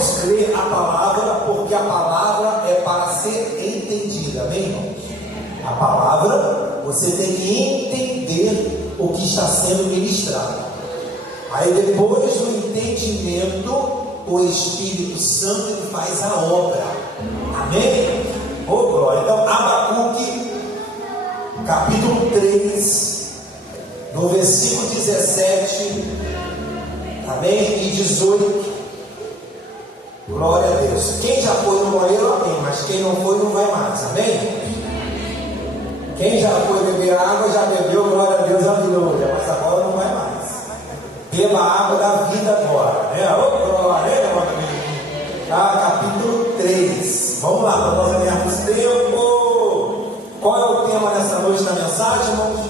vamos ler a palavra, porque a palavra é para ser entendida, amém, irmãos? A palavra, você tem que entender o que está sendo ministrado. Aí depois do entendimento, o Espírito Santo ele faz a obra, amém? Oh, glória! Então, Abacuque, capítulo 3, no versículo 17, amém? E 18, glória a Deus. Quem já foi no banheiro, amém, mas quem não foi, não vai mais, amém? Quem já foi beber água, já bebeu, glória a Deus, aleluia, mas agora não vai mais. Beba a água da vida agora, né? Ô, glória, né, meu amigo? Capítulo 3, vamos lá, para nós ganharmos tempo. Qual é o tema dessa noite da mensagem, irmãos?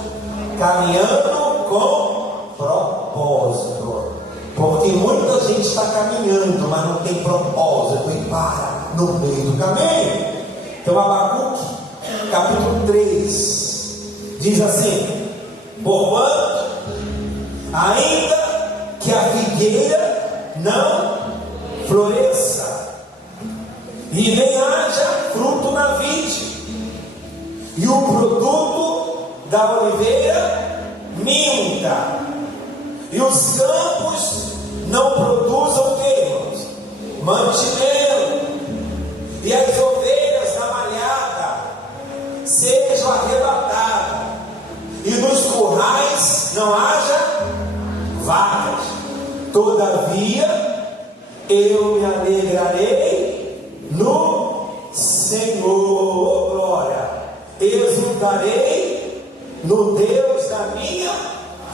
Caminhando com propósito. Porque muita gente está caminhando, mas não tem propósito e para no meio do caminho. Então, Abacuque, capítulo 3, diz assim: porquanto, ainda que a figueira não floresça, e nem haja fruto na vide, e o produto da oliveira minta, e os campos não produzam termos, mantimento, e as ovelhas da malhada sejam arrebatadas, e nos currais não haja vacas. Todavia eu me alegrarei no Senhor, glória, exultarei no Deus da minha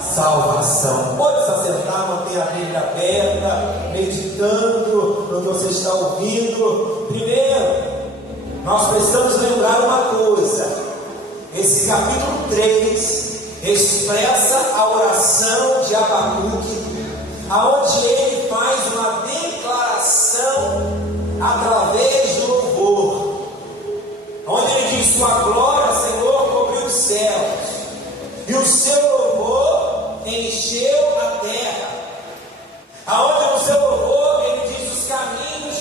salvação. Pode se assentar, manter a Bíblia aberta, meditando no que você está ouvindo. Primeiro, nós precisamos lembrar uma coisa: esse capítulo 3 expressa a oração de Abacuque, aonde ele faz uma declaração através do louvor, onde ele diz: sua glória, Senhor, cobriu os céus, e o seu louvor encheu a terra. Aonde no seu louvor ele diz: os caminhos,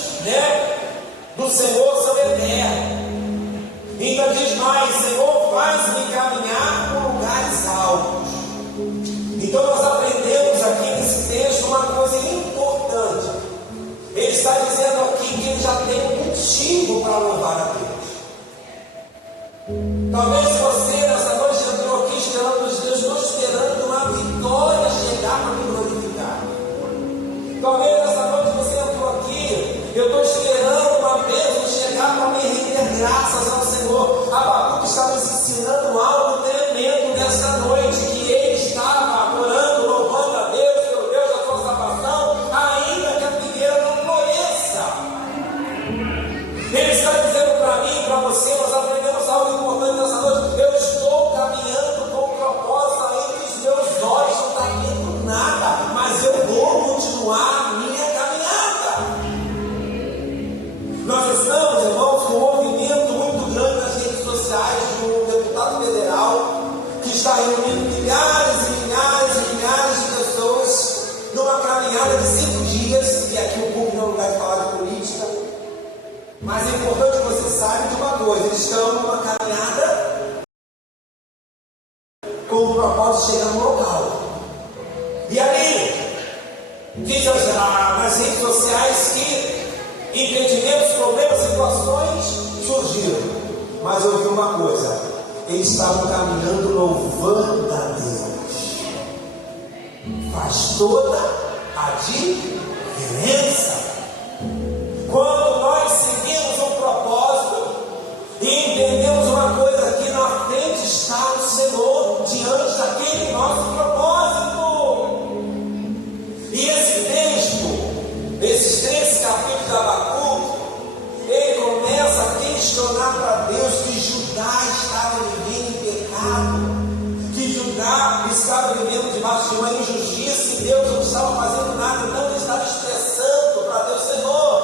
do Senhor são eternos. Ainda diz mais: Senhor, faz-me caminhar por lugares altos. Então nós aprendemos aqui nesse texto uma coisa importante. Ele está dizendo aqui que ele já tem um motivo para louvar a Deus. Talvez você nessa noite entrou aqui esperando os Deus, estou esperando uma vitória chegar para me glorificar. Talvez nessa noite você entrou aqui, eu estou esperando uma bênção chegar para me render graças ao Senhor. Abacuque está nos ensinando algo tremendo nessa noite, que ele estava adorando, louvando a Deus, pelo Deus da sua salvação, ainda que a figueira não floresça. Ele está dizendo para mim e para você, nós aprendemos algo importante nessa noite: eu estou caminhando com propósito, ainda que os meus olhos não estão vendo nada, mas eu vou continuar a minha caminhada. Nós estamos, irmãos, com um movimento muito grande nas redes sociais de um deputado federal que está reunindo milhares e milhares e milhares de pessoas numa caminhada de 5 dias, e aqui o público não é lugar de falar de política, mas é importante que você saiba de uma coisa: eles estão numa caminhada com o propósito de chegar no local. E ali, diz nas redes sociais que impedimentos, problemas, situações surgiram, mas eu vi uma coisa: eles estavam caminhando louvando a Deus. Faz toda a diferença. Quando nós seguimos um propósito e entendemos uma coisa, que na frente está o Senhor, diante daquele nosso propósito. E esse texto, esses 3 capítulos da Abacuque, ele começa a questionar para Deus que Judá estava vivendo em pecado, que Judá estava vivendo debaixo de uma injustiça, e Deus não estava fazendo nada. Então ele estava expressando para Deus: Senhor,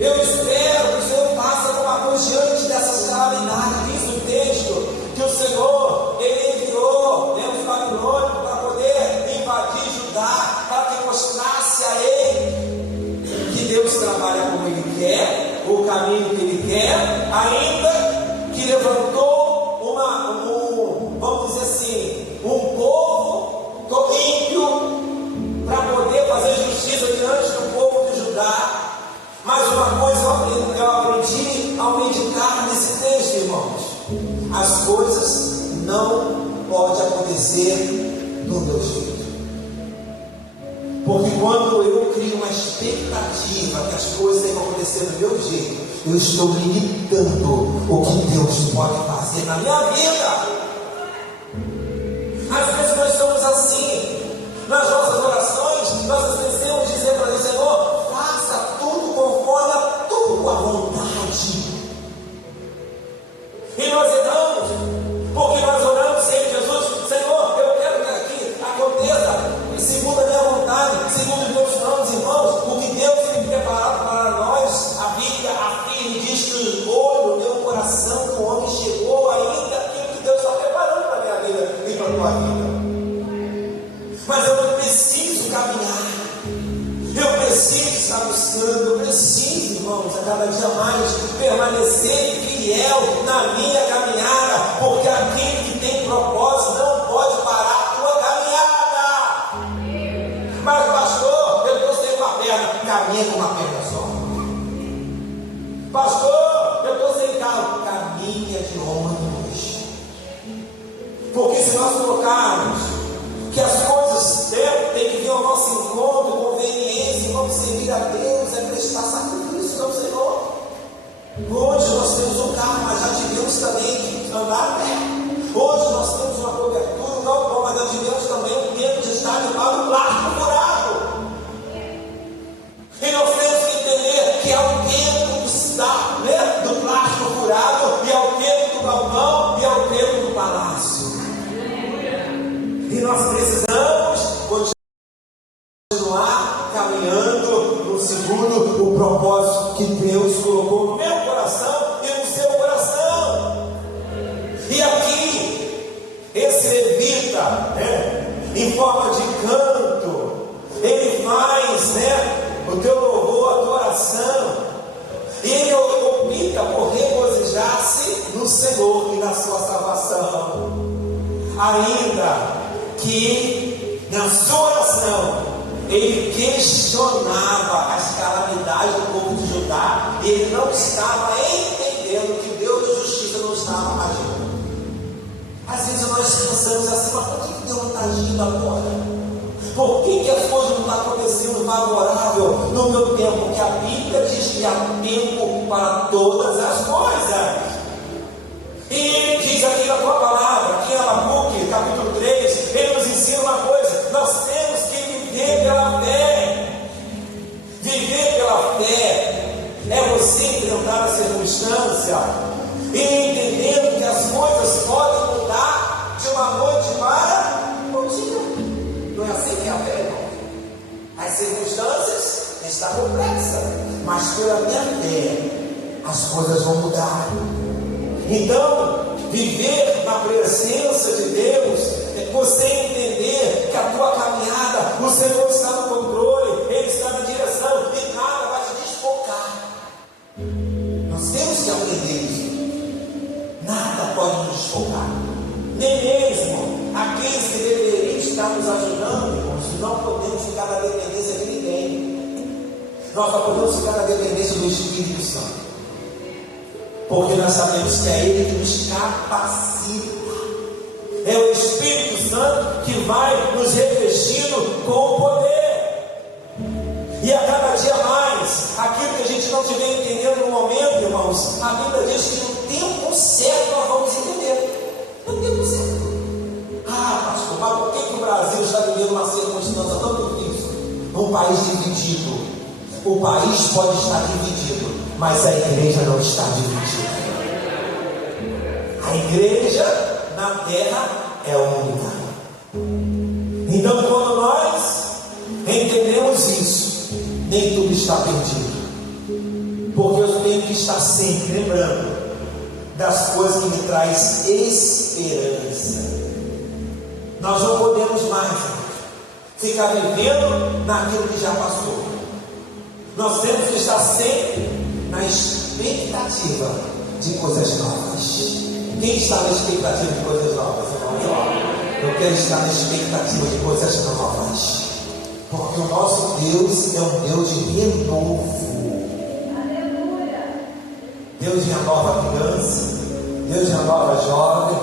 eu espero que o Senhor faça alguma coisa diante dessas calamidades. Diz o texto que o Senhor, ele enviou os babilônicos para poder invadir Judá, para que mostrasse a ele que quer, o caminho que Ele quer, ainda que levantou vamos dizer assim, um povo ímpio para poder fazer justiça diante do povo de Judá. Mas uma coisa eu aprendi ao meditar nesse texto, irmãos: as coisas não podem acontecer do meu jeito. Porque quando eu crio uma expectativa que as coisas têm que acontecer do meu jeito, eu estou limitando o que Deus pode fazer na minha vida. Às vezes nós somos assim, nas nossas orações, nós esquecemos de dizer para Deus: Senhor, faça tudo conforme a tua vontade. E nós erramos, porque nós oramos sempre: Jesus, Senhor, eu quero que aqui aconteça segundo a minha vontade, segundo os meus planos, irmãos. O que Deus tem preparado para nós, a Bíblia afirma, diz que no olho, no meu coração, o homem chegou ainda aquilo que Deus está preparando para a minha vida e para a tua vida. Mas eu preciso caminhar, eu preciso estar buscando, eu preciso, irmãos, a cada dia mais permanecer fiel na minha caminhada, porque aquele que tem propósito não pode parar a tua caminhada. Mas pastor, eu estou sem uma perna, caminha com uma perna só. Pastor, eu estou sem carro, caminha de ônibus. Porque se nós colocarmos que as coisas têm que vir ao nosso encontro, conveniência, e vamos servir a Deus, é prestar sacrifício ao Senhor. Hoje nós temos um carro, mas já tivemos também que andar a pé. Hoje nós temos uma cobertura, não, mas já tivemos também um tempo de estar debaixo do plástico furado. E nós temos que entender que é o tempo de estar, do plástico furado, e é o tempo do galpão, e é o tempo do palácio. E nós precisamos continuar caminhando no segundo o propósito que Deus colocou no meu coração e no seu coração. E aqui, esse levita, em forma de canto, ele faz o teu louvor, a tua oração, e ele opta por regozijar-se no Senhor e na sua salvação. Ainda que na sua oração ele questionava as calamidades do povo de Judá, e ele não estava entendendo que Deus da justiça não estava agindo. Às vezes nós pensamos assim: mas por que Deus não está agindo agora? Por que as coisas não estão acontecendo favorável no meu tempo? Porque a Bíblia diz que há tempo para todas as coisas. E ele diz aqui na tua palavra, aqui em Abacuque, capítulo 3, ele nos ensina uma coisa: nós temos que viver pela fé. Viver pela fé é você enfrentar a circunstância e entendendo que as coisas podem mudar de uma noite para um dia. Não é assim que é a fé, irmão? As circunstâncias estão complexas, mas pela minha fé as coisas vão mudar. Então, viver na presença de Deus é você entender que a tua caminhada, o Senhor está no controle, Ele está na direção e nada vai te desfocar. Nós temos que aprender isso. Nada pode nos desfocar, nem mesmo aqueles que deveriam estar nos ajudando, irmãos. Não podemos ficar na dependência de ninguém. Nós só podemos ficar na dependência do Espírito Santo. Porque nós sabemos que é Ele que nos capacita. É o Espírito Santo que vai nos revestindo com o poder. E a cada dia mais, aquilo que a gente não estiver entendendo no momento, irmãos, a Bíblia diz que no tempo certo nós vamos entender. No tempo certo. Ah, pastor, mas por que o Brasil está vivendo uma circunstância tão difícil? Um país dividido. O país pode estar dividido, mas a igreja não está dividida. A igreja na terra é única. Então, quando nós entendemos isso, nem tudo está perdido. Porque eu tenho que estar sempre lembrando das coisas que me traz esperança. Nós não podemos mais ficar vivendo naquilo que já passou. Nós temos que estar sempre na expectativa de coisas novas. Quem está na expectativa de coisas novas, irmãos? Eu quero estar na expectativa de coisas novas, porque o nosso Deus é um Deus de renovo. Deus renova a criança, Deus renova a jovem,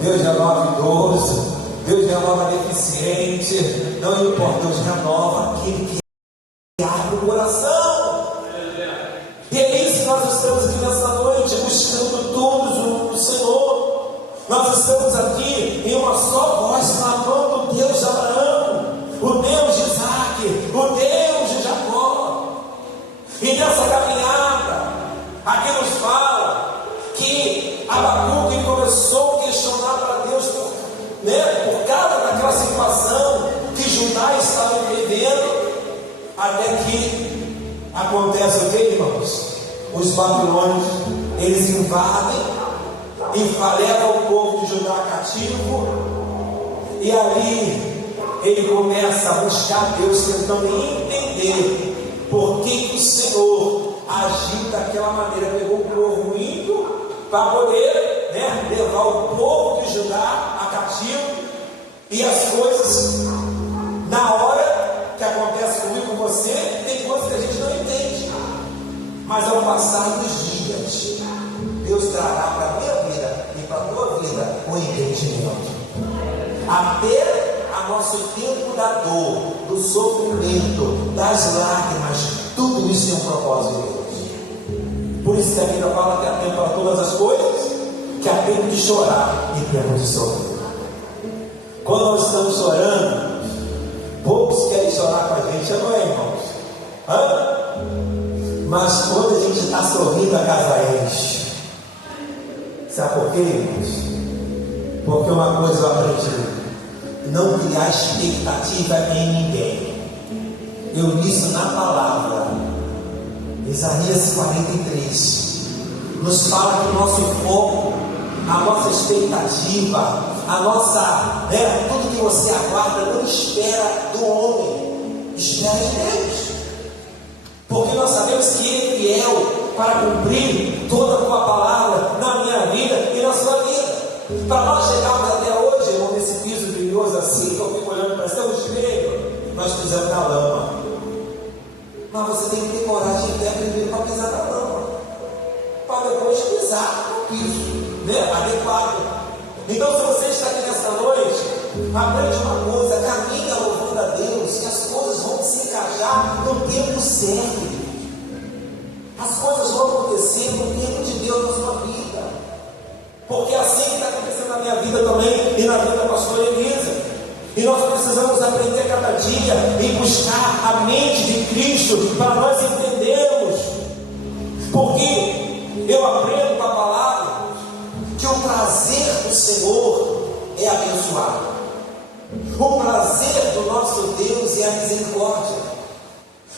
Deus renova idoso, Deus renova deficiente, não importa, Deus renova aquele que abre o coração. E é isso que nós estamos aqui nessa noite, buscando todos o Senhor. Nós estamos aqui em uma só voz, clamando o Deus de Abraão, o Deus de Isaac, o Deus de Jacó. E nessa caminhada, aqui nos fala que Abacuque começou a questionar para Deus por causa daquela situação que Judá estava vivendo, até que acontece o que, irmãos? Os babilônios, eles invadem e levam o povo de Judá cativo, e ali ele começa a buscar Deus, tentando entender por que o Senhor agiu daquela maneira. Pegou o povo ímpio para poder levar o povo de Judá a cativo, e as coisas, na hora que acontece comigo com você, tem coisas que a gente não entende, mas ao passar dos dias, Deus trará para a minha vida e para a tua vida o entendimento. Até a nosso tempo da dor, do sofrimento, das lágrimas, tudo isso tem um propósito de Deus. Por isso que a Bíblia fala que há tempo para todas as coisas, que há tempo de chorar e tempo de sorrir. Quando nós estamos chorando, poucos querem chorar com a gente, não é, irmãos? Mas quando a gente está sorrindo, a casa enche. Sabe por quê, irmãos? Porque uma coisa eu aprendi: não criar expectativa em ninguém. Eu li isso na palavra. Isaías 43 nos fala que o nosso foco, a nossa expectativa, a nossa, tudo que você aguarda, não espera do homem, espera de Deus. Porque nós sabemos que Ele é fiel para cumprir toda a tua palavra na minha vida e na sua vida. Para nós chegarmos até hoje, irmão, nesse piso brilhoso assim, que eu fico olhando para ser um espelho, nós pisamos na lama. Mas você tem que ter coragem de ir primeiro para pisar na lama, para depois pisar no piso, adequado. Então, se você está aqui nesta noite, aprende uma coisa: caminha louvando a Deus, que as coisas vão se encaixar no tempo certo. As coisas vão acontecer no tempo de Deus na sua vida, porque é assim que está acontecendo na minha vida também e na vida da pastora Elisa. E nós precisamos aprender cada dia e buscar a mente de Cristo para nós entendermos. Porque eu aprendo com a palavra que o prazer do Senhor é abençoar. O prazer do nosso Deus é a misericórdia.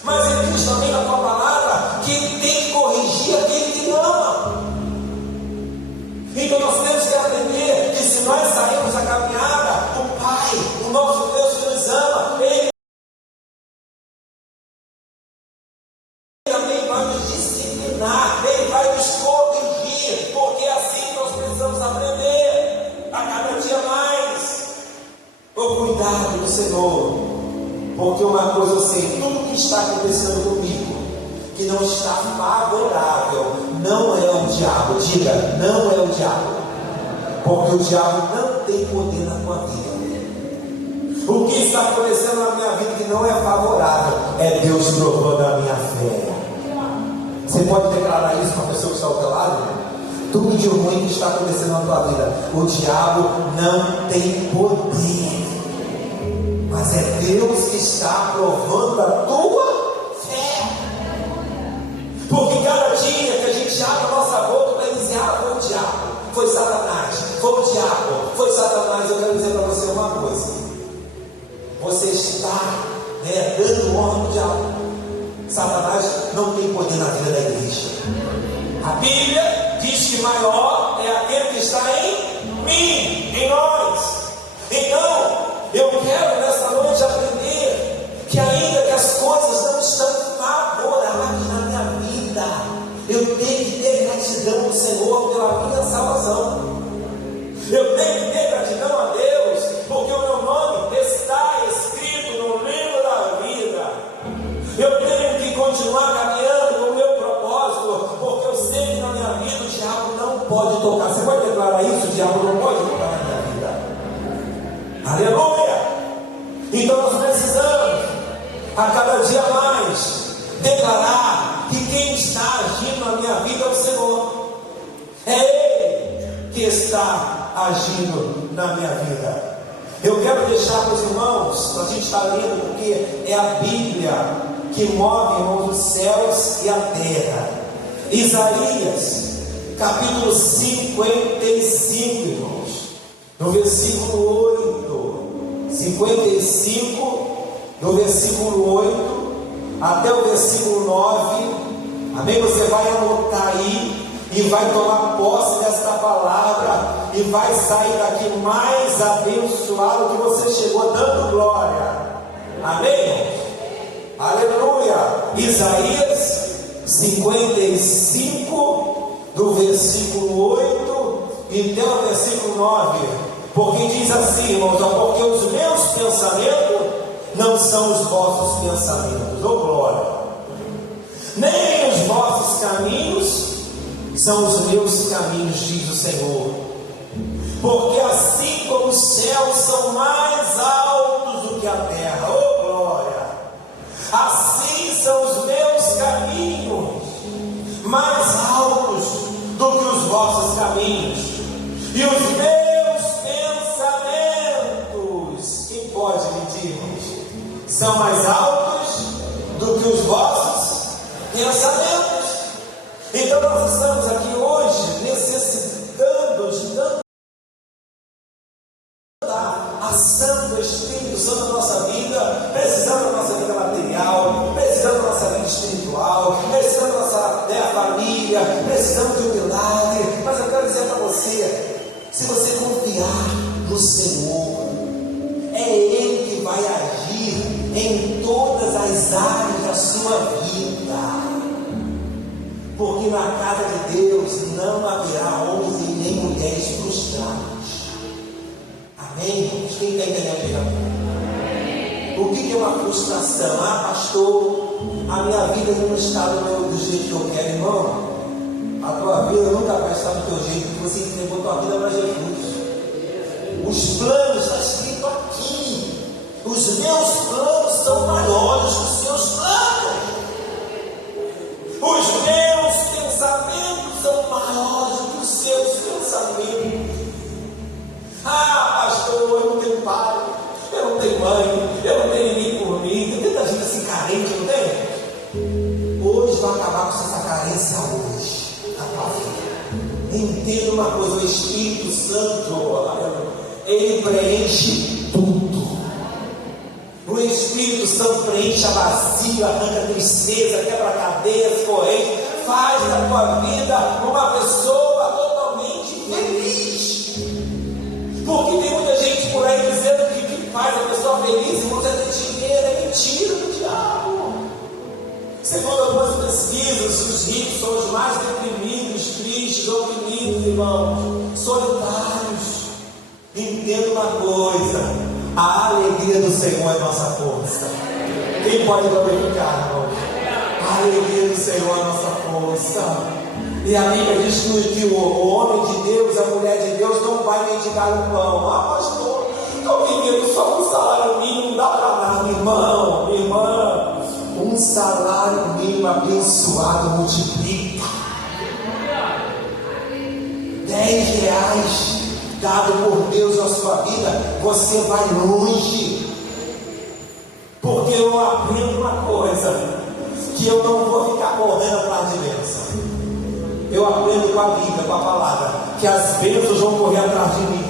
Mas ele diz também na tua palavra que ele tem que corrigir aquele que ama. Então nós temos que aprender que se nós sairmos a caminhada, o Pai, o nosso Deus que nos ama, Ele também vai nos disciplinar, Ele vai nos corrigir, porque é assim que nós precisamos aprender a cada dia mais o cuidado do Senhor. Porque uma coisa eu sei: tudo que está acontecendo comigo, que não está favorável, não é o diabo. Diga, não é o diabo. Porque o diabo não tem poder na tua vida. O que está acontecendo na minha vida que não é favorável, é Deus provando a minha fé. Você pode declarar isso para a pessoa que está ao teu lado? Tudo de ruim que está acontecendo na tua vida, o diabo não tem poder. Mas é Deus que está provando a tua fé. Porque cada dia que a gente abre a nossa boca para dizer: foi o diabo, foi Satanás, foi o diabo, foi Satanás, eu quero dizer para você uma coisa: você está dando honra ao diabo. Satanás não tem poder na vida da igreja. A Bíblia diz que maior é aquele que está em mim, em nós. Então, eu quero nessa noite aprender que ainda que as coisas não estão favoráveis na minha vida, diabo não pode tocar na minha vida. Aleluia! Então nós precisamos, a cada dia mais, declarar que quem está agindo na minha vida é o Senhor. É Ele que está agindo na minha vida. Eu quero deixar para os irmãos, para a gente estar lendo, porque é a Bíblia que move, irmãos, os céus e a terra. Isaías, capítulo 55, irmãos, no versículo 8. 55, no versículo 8 até o versículo 9. Amém? Você vai anotar aí e vai tomar posse desta palavra e vai sair daqui mais abençoado que você chegou, dando glória. Amém? Aleluia! Isaías 55, do versículo 8 e até o versículo 9. Porque diz assim, irmãos: porque os meus pensamentos não são os vossos pensamentos, ô glória, nem os vossos caminhos são os meus caminhos, diz o Senhor. Porque assim como os céus são mais altos do que a terra, ô glória, assim são os meus caminhos mais altos do que os vossos caminhos, e os meus pensamentos, quem pode medir, são mais altos do que os vossos pensamentos. Então nós estamos aqui hoje necessitando de tanta ação do Espírito Santo na nossa vida, precisando da nossa vida material, precisando da nossa vida espiritual, precisando da nossa família, precisando de um milagre. Mas eu quero dizer para você, se você confiar no Senhor, é Ele que vai agir em todas as áreas da sua vida. Porque na casa de Deus não haverá homens e nem mulheres frustrados. Amém? Quem está entendendo? O que é uma frustração? Pastor, a minha vida não está do jeito que eu quero, irmão. A tua vida nunca vai estar do teu jeito, porque você entregou a tua vida para Jesus. Os planos, está escrito aqui: os meus planos são maiores que os seus planos. Os meus pensamentos são maiores do que os seus pensamentos. Pastor, eu não tenho pai, eu não tenho mãe, eu não tenho ninguém por mim. Tem tanta gente assim carente, não tem? Hoje vai acabar com essa carência hoje, na tua vida. Entenda uma coisa: o Espírito Santo, ele preenche tudo. O Espírito Santo preenche a vazia, arranca a tristeza, quebra cadeias, correntes, faz da tua vida uma pessoa totalmente feliz. Porque tem muita gente por aí dizendo que o que faz a pessoa feliz, irmãos, é ter dinheiro. É mentira do diabo. Segundo algumas pesquisas, os ricos são os mais deprimidos, tristes, oprimidos, irmãos, solitários. Entenda uma coisa: a alegria do Senhor é nossa força. Quem pode glorificar, irmão? A alegria do Senhor é nossa força. E a Bíblia diz que o homem de Deus, a mulher de Deus, não vai mendigar o pão. Pastor, estou vivendo só com salário mínimo, não dá para nada. Irmão, minha irmã, um salário mínimo abençoado multiplica. R$10 dado por Deus na sua vida, você vai longe. Porque eu aprendo uma coisa: que eu não vou ficar correndo atrás de bênção. Eu aprendo com a Bíblia, com a palavra, que as bênçãos vão correr atrás de mim.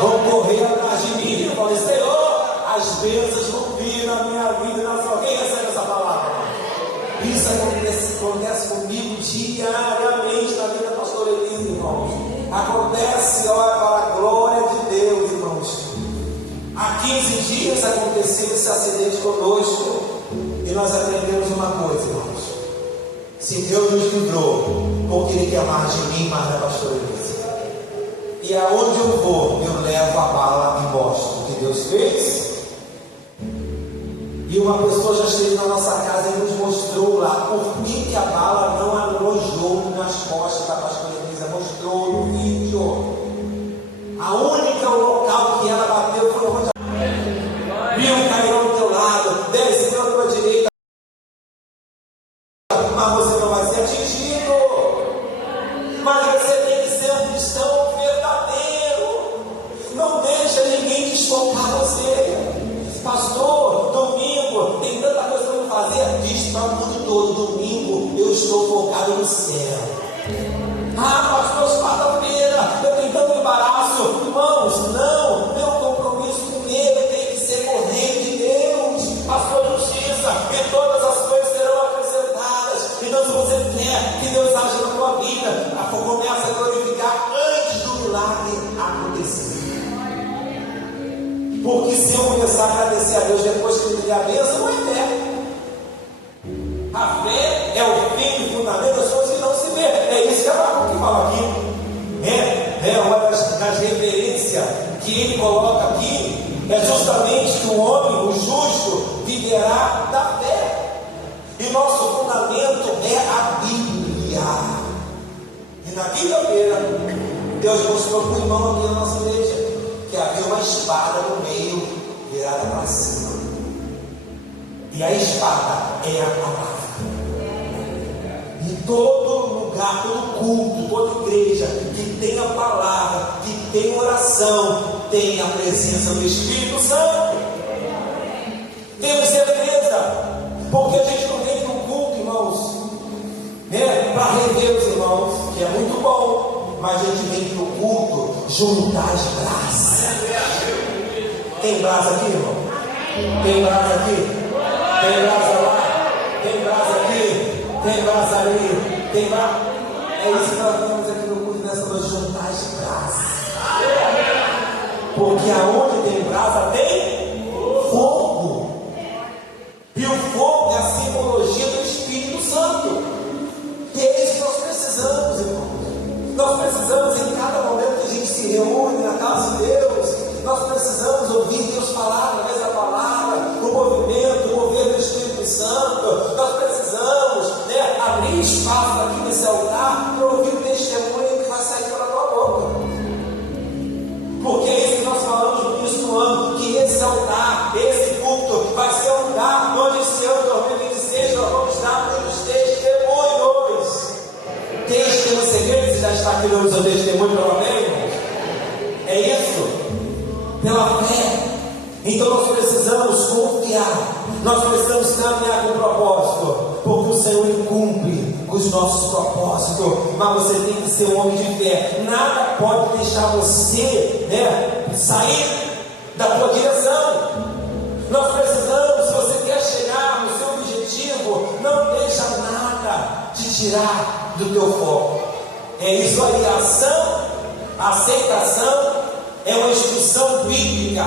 Vão correr atrás de mim. Eu falei: Senhor, as bênçãos vão vir na minha vida e na sua. Quem recebe essa palavra? Isso acontece comigo diariamente na vida da pastora Elisa, irmãos. Acontece, olha, para a glória de Deus, irmãos. Há 15 dias aconteceu esse acidente conosco e nós aprendemos uma coisa, irmãos: se Deus nos livrou, porque Ele quer mais de mim, mais da pastora Elisa. E aonde eu vou, eu levo a bala e mostro o que Deus fez. E uma pessoa já esteve na nossa casa e nos mostrou lá por que a bala não alojou nas costas da pastora Elisa. Mostrou no vídeo. mas você não vai ser atingido. Mas você tem que ser um cristão verdadeiro. Não deixa ninguém desfocar você. Pastor, domingo tem tanta coisa para eu fazer. Diz para o mundo todo: domingo eu estou focado no céu. Pastor, quarta-feira eu tenho tanto embaraço. Irmãos, não, meu compromisso primeiro tem que ser com o reino de Deus. Pastor, justiça, e todas as coisas serão acrescentadas. Então, se você quer que Deus haja na tua vida, começa a glorificar antes do milagre acontecer. Porque se eu começar a agradecer a Deus depois que Ele me der a bênção, não é fé. A fé é o fim e fundamento das coisas que não se vê. É isso que Abacuque fala aqui. Uma das referências que ele coloca aqui é justamente que o homem, o justo, viverá da fé. E nosso fundamento é a Bíblia. E na quinta-feira, Deus mostrou para o irmão aqui na nossa igreja que havia uma espada no meio, virada para cima. E a espada é a palavra. E todo lugar, todo culto, toda igreja que tem a palavra, que tem oração, tem a presença do Espírito Santo. Temos certeza, porque a gente não vem para o culto, irmãos, para rever os irmãos, que é muito bom, mas a gente vem para o culto juntar as braças. Tem brasa aqui, irmão? Tem brasa aqui? Tem brasa lá? Tem brasa aqui? Tem brasa ali? Tem brasa? É isso que nós temos aqui no culto nessa noite, juntar as brasas. Porque aonde tem brasa tem fogo. E o fogo é a simbologia do Espírito Santo. E é isso que nós precisamos, irmãos. Nós precisamos, em cada momento que a gente se reúne na casa de Deus, nós precisamos ouvir Deus falar através da palavra, o movimento, o mover do Espírito Santo. Nós precisamos abrir espaço aqui nesse altar para ouvir o testemunho que vai sair pela tua boca. Porque é isso que nós falamos no início do ano, que esse altar, esse culto, vai ser um lugar onde esse ano 2026 nós vamos dar muitos testemunhos. Quem tem um segredo, você já está aqui dando o seu testemunho, pelo menos? É isso? Pela fé. Então nós precisamos confiar, nós precisamos caminhar com propósito, porque o Senhor cumpre os nossos propósitos. Mas você tem que ser um homem de fé. Nada pode deixar você sair da tua direção. Nós precisamos, se você quer chegar no seu objetivo, não deixa nada te tirar do teu foco. É isso aí, a ação, a aceitação é uma instrução bíblica,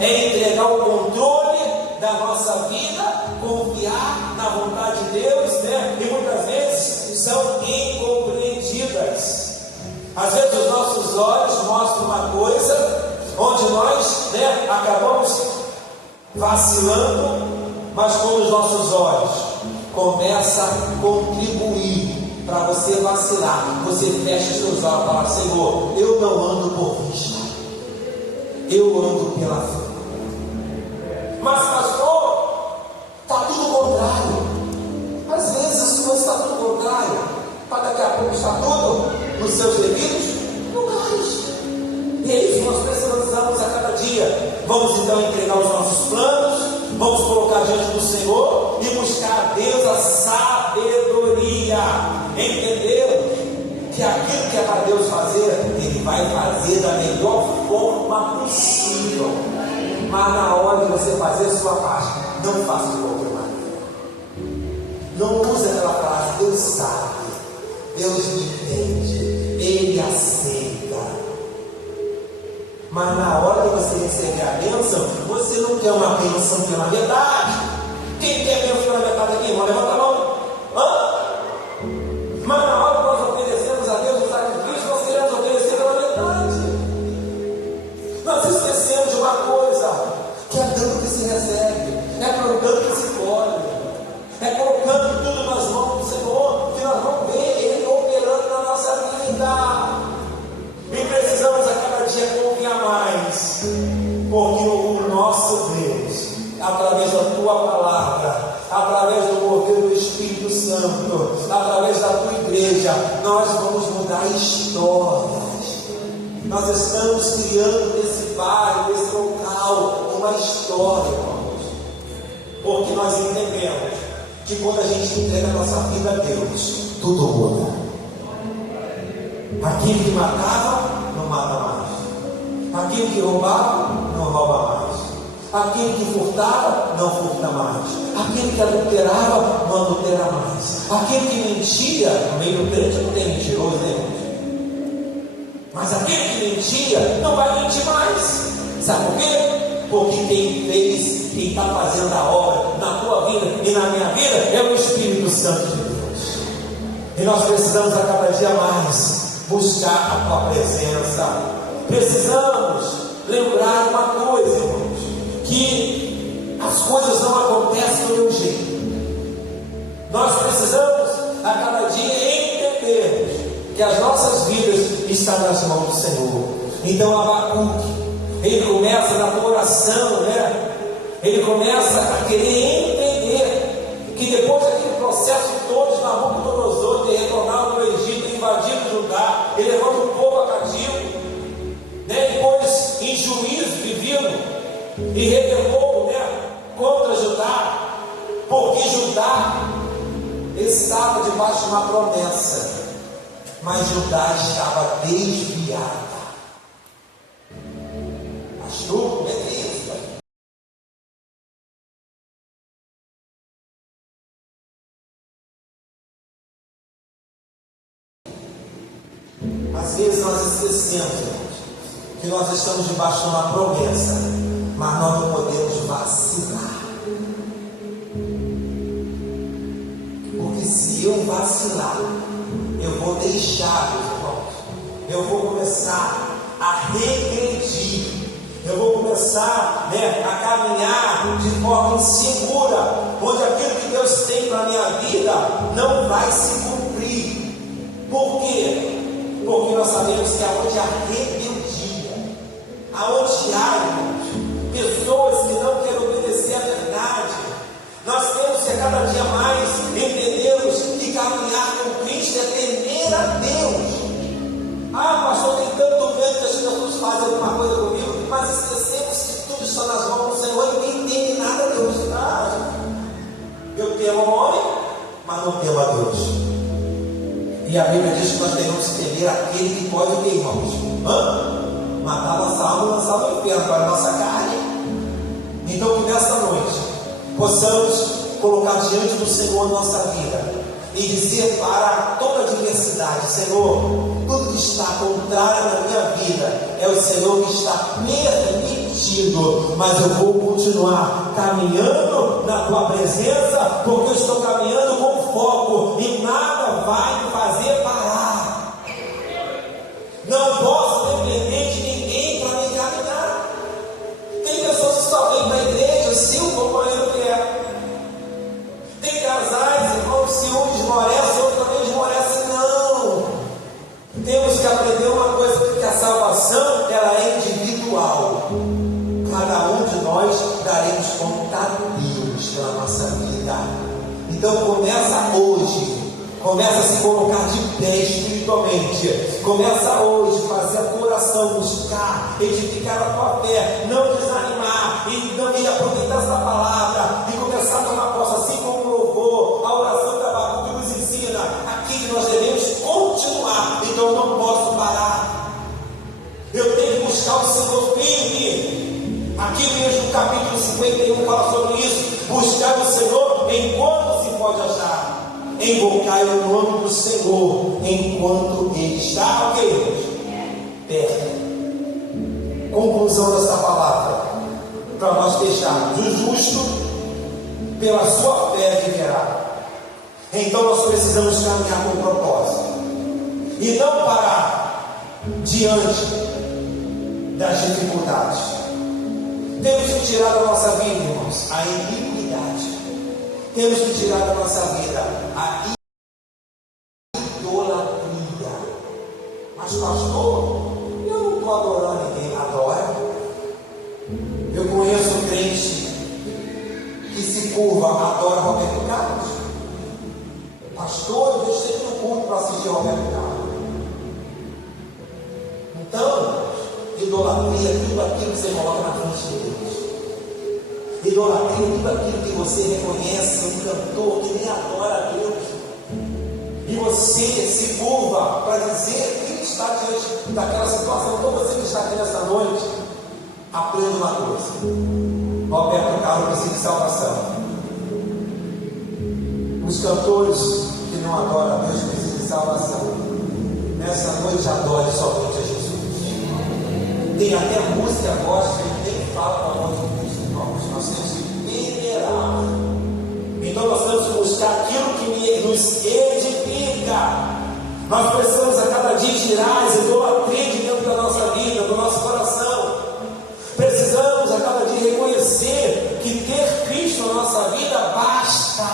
é entregar o controle da nossa vida, confiar na vontade de Deus, e muitas vezes são incompreendidas. Às vezes os nossos olhos mostram uma coisa, onde nós acabamos vacilando, mas quando os nossos olhos começam a contribuir para você vacilar, você fecha os seus olhos e fala: Senhor, eu não ando por vista, eu ando pela fé. Mas pastor, está tudo contrário. Às vezes as coisas estão tudo contrário, para daqui a pouco está tudo nos seus devidos lugares. E é isso que nós precisamos a cada dia. Vamos então entregar os nossos planos, vamos colocar diante do Senhor e buscar a Deus a sabedoria, entendendo que aquilo que é para Deus fazer, Ele vai fazer da melhor forma possível. Mas na hora de você fazer a sua parte, não faça de qualquer maneira. Não use aquela frase: Deus sabe, Deus me entende, Ele aceita. Mas na hora de você receber a bênção, você não quer uma bênção pela metade. Quem quer bênção pela metade aqui, irmão? Levanta a mão. Mas na hora que nós oferecemos a Deus o sacrifício, nós queremos oferecer pela metade. Nós esquecemos de uma coisa, que é dando que se recebe, é plantando que se colhe, é colocando tudo nas mãos do Senhor, que nós vamos ver Ele operando na nossa vida. E precisamos a cada dia confiar mais, porque o nosso Deus, através da tua palavra, Santo, através da tua igreja, nós vamos mudar histórias. Nós estamos criando nesse bairro, nesse local, uma história, irmãos. Porque nós entendemos que quando a gente entrega a nossa vida a Deus, tudo muda. Aquele que matava, não mata mais. Aquele que roubava, não rouba mais. Aquele que furtava, não furta mais. Aquele que adulterava, não adultera mais. Aquele que mentia, no meio do crente não tem mentiroso, né? Mas aquele que mentia, não vai mentir mais. Sabe por quê? Porque quem fez, quem está fazendo a obra na tua vida e na minha vida é o Espírito Santo de Deus. E nós precisamos a cada dia mais buscar a tua presença. Precisamos lembrar uma coisa, irmãos, que as coisas não acontecem do meu jeito. Nós precisamos a cada dia entender que as nossas vidas estão nas mãos do Senhor. Então Abacuque, ele começa na tua oração, né? Ele começa a querer entender que depois daquele processo todo de Nabucodonosor de retornar para o Egito, invadir o Judá, ele levando o povo a cativo, né? Depois em juízo divino, e rebelou, né, contra Judá, porque Judá estava debaixo de uma promessa, mas Judá estava desviada. Pastor, como é que é isso, pai? Às vezes nós esquecemos, irmãos, que nós estamos debaixo de uma promessa, mas nós não podemos vacilar. Porque se eu vacilar, eu vou deixar, meus irmãos, eu vou começar a regredir, eu vou começar, né, a caminhar de forma insegura, onde aquilo que Deus tem para a minha vida não vai se cumprir. Por quê? Porque nós sabemos que aonde há rebeldia, aonde há, irmãos, pessoas que não querem obedecer à verdade, nós temos que a cada dia mais entendermos que caminhar com Cristo é temer a Deus. Ah, pastor, tem tanto medo que as pessoas fazem alguma coisa comigo, mas esquecemos que tudo está nas mãos do Senhor e ninguém teme nada a Deus. Ah, eu temo o homem, mas não temo a Deus. E a Bíblia diz que nós devemos temer aquele que pode, o que, irmãos? Matar nossa alma e lançar no inferno para a nossa carne. Então que nessa noite possamos colocar diante do Senhor a nossa vida e dizer para toda a diversidade: Senhor, tudo que está contrário na minha vida é o Senhor que está permitindo, mas eu vou continuar caminhando na tua presença, porque eu estou caminhando com foco e nada vai me fazer parar. Não posso depender de ninguém para me caminhar. Tem pessoas que só vêm para a igreja se o companheiro quer. Tem casais, irmãos, se um desmorece, outro também desmorece. Não. Temos que aprender uma coisa, que a salvação, ela é individual. Cada um de nós daremos conta a Deus pela nossa vida. Então começa hoje. Começa a se colocar de pé espiritualmente. Começa hoje a fazer a tua oração, buscar, edificar a tua fé, não desanimar e aproveitar essa palavra e começar a tomar posse, assim como o louvor, a oração da Abacuque nos ensina. Aqui que nós devemos continuar, então eu não posso parar. Eu tenho que buscar o Senhor firme. Aqui mesmo no capítulo 51 fala sobre isso. Buscar o Senhor enquanto se pode achar. Invocar o nome do Senhor enquanto Ele está, perto. Conclusão dessa palavra, para nós fecharmos: o justo pela sua fé viverá. Então nós precisamos caminhar com propósito e não parar diante das dificuldades. Temos que tirar da nossa vida, irmãos, a iniquidade. Temos que tirar da nossa vida a idolatria. Mas pastor, eu não estou adorando ninguém. Adora. Eu conheço um crente que se curva, adora Roberto Carlos. Pastor, eu deixei no culto para assistir Roberto Carlos. Então, idolatria é tudo aquilo que você coloca na frente de Deus. Idolatria é tudo aquilo que você reconhece, um cantor que nem adora a Deus. E você se curva para dizer quem está diante daquela situação. Então você que está aqui nessa noite, aprenda uma coisa. Roberto Carlos precisa de salvação. Os cantores que não adoram a Deus precisam de salvação. Nessa noite adore somente a Jesus. Tem até música gospel que nem fala para onde Cristo, irmãos. Nós temos que venerar. Então nós temos que buscar aquilo que nos edifica. Nós precisamos a cada dia tirar as idolatrias de dentro da nossa vida, do nosso coração. Precisamos a cada dia reconhecer que ter Cristo na nossa vida basta.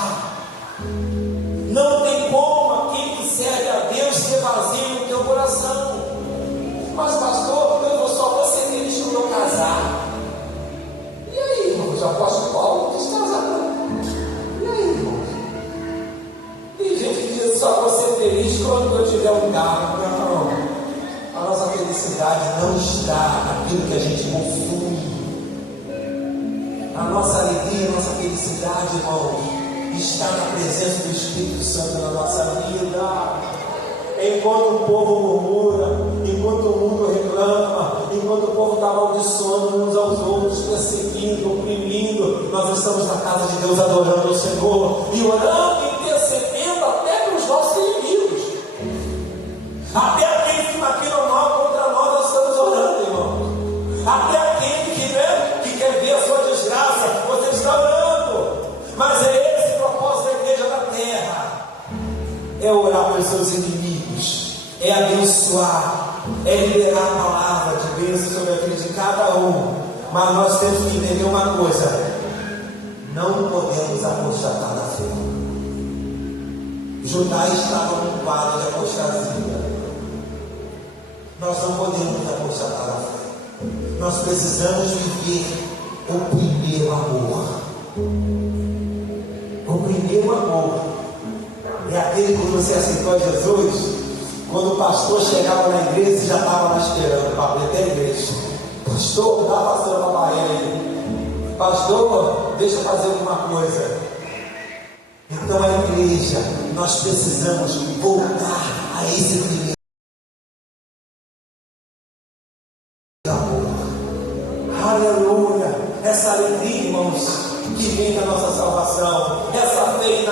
Não tem como aquele que serve a Deus ser vazio no teu coração. Mas pastor, eu só vou ser feliz quando eu casar. E aí, irmãos? O apóstolo Paulo quis casar. E aí, irmãos? Tem gente que diz só vou ser feliz quando eu tiver um carro. Não. A nossa felicidade não está naquilo que a gente possui. A nossa alegria, a nossa felicidade, irmãos, está na presença do Espírito Santo na nossa vida. Enquanto o povo murmura, enquanto o mundo reclama, enquanto o povo está amaldiçoando uns aos outros, perseguindo, oprimindo, nós estamos na casa de Deus adorando o Senhor e orando, intercedendo até pelos nossos inimigos, até aqueles que maquinam mal contra nós estamos orando, irmão. Até aquele que quer ver a sua desgraça, você está orando. Mas é esse o propósito da igreja da terra: é orar pelos seus inimigos, é abençoar, é liberar a palavra de bênção sobre a vida de cada um. Mas nós temos que entender uma coisa: não podemos apostatar da fé. Judá estava num quadro de apostasia. Nós não podemos apostatar da fé. Nós precisamos viver o primeiro amor. O primeiro amor é aquele que você aceitou a Jesus. Quando o pastor chegava na igreja, você já estava lá esperando para abrir até a igreja. Pastor, dá a pastora para Bahia aí. Pastor, deixa eu fazer alguma coisa. Então a igreja, nós precisamos voltar a esse primeiro amor. Aleluia! Essa alegria, irmãos, que vem da nossa salvação, essa fé